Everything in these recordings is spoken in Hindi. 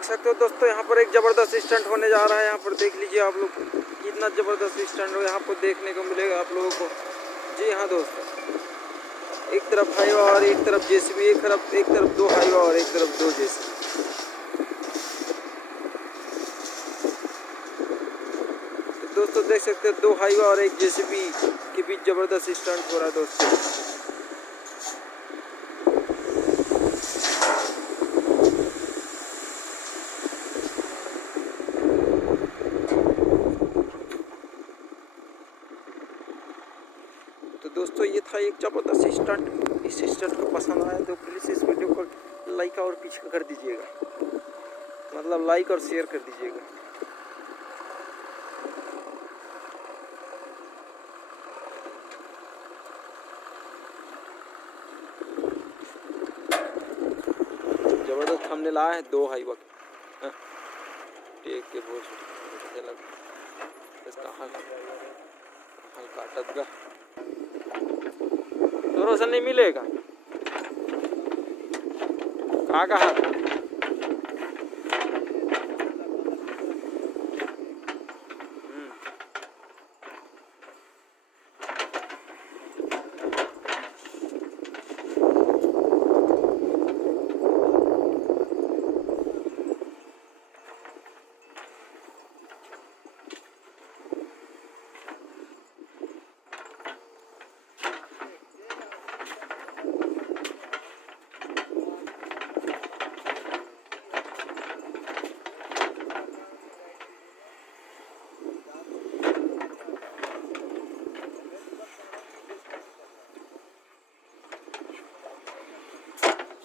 देख सकते हो दोस्तों, यहाँ पर एक ज़बरदस्त स्टंट होने जा रहा है। यहाँ पर देख लीजिए आप लोग, कितना ज़बरदस्त स्टंट हो यहाँ पर देखने को मिलेगा आप लोगों को। जी हाँ दोस्तों, एक तरफ हाईवा और एक तरफ जेसीबी, एक तरफ दो हाईवा और एक तरफ दो जेसीबी। तो दोस्तों देख सकते हो, दो हाईवा और एक जेसीबी के बीच ज़बरदस्त स्टंट हो रहा है दोस्तों। तो दोस्तों ये था एक ज़बरदस्त स्टंट। इस स्टंट को पसंद आया तो प्लीज़ इस वीडियो को लाइक और पीछे कर दीजिएगा, मतलब लाइक और शेयर कर दीजिएगा। ज़बरदस्त हमने लाया है दो हाईवा टेक के बहुत इसका हल काटत गा तो से नहीं मिलेगा कहा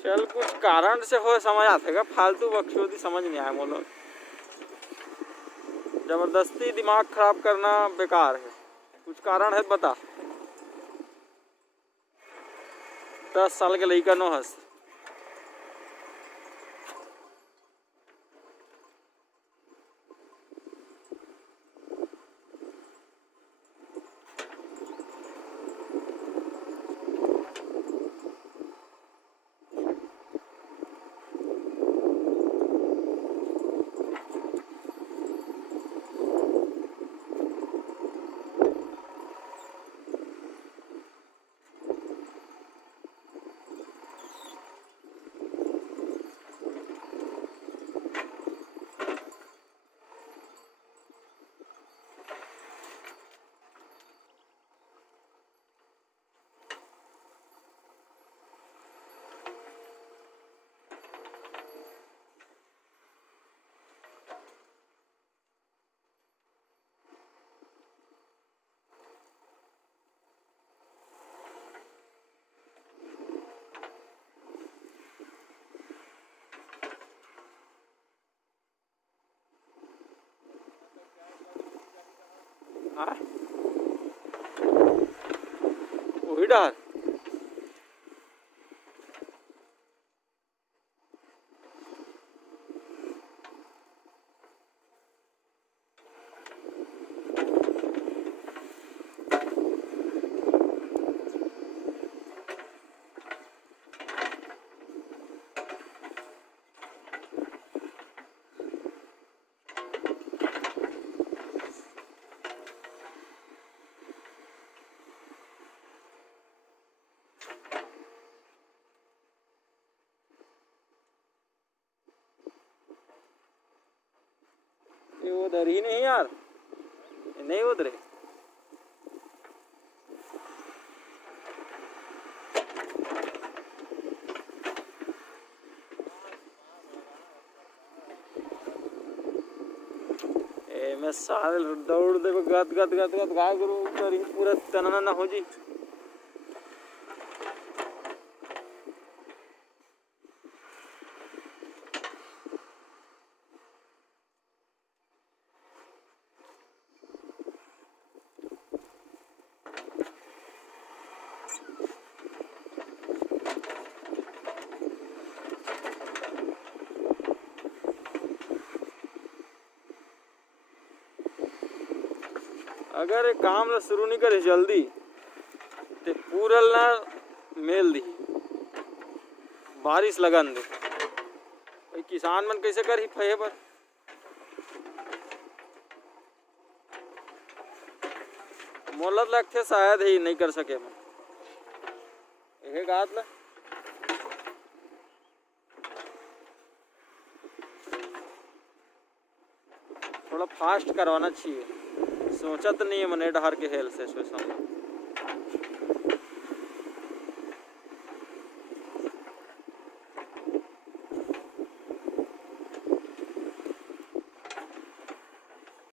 चल कुछ कारण से हो समझ आते फालतू बकचोदी समझ नहीं आया। बोलो जबरदस्ती दिमाग खराब करना बेकार है। कुछ कारण है बता। 10 साल के लड़का नो हंस। वही डर ये उधर ही नहीं यार, नहीं उधर मैं साल दौड़ दे गद गद गद गद गा करूँ उधर ही पूरा तना ना हो जी। अगर एक काम ना शुरू नहीं करे जल्दी तो पूरल ना मेल दी बारिश लगन दे किसान मन कैसे कर ही फहे पर मोला लगथे शायद ही नहीं कर सके मन यह बात ला थोड़ा फास्ट करवाना चाहिए। सोचा तो नहीं है मने डहर के हेल से सोचा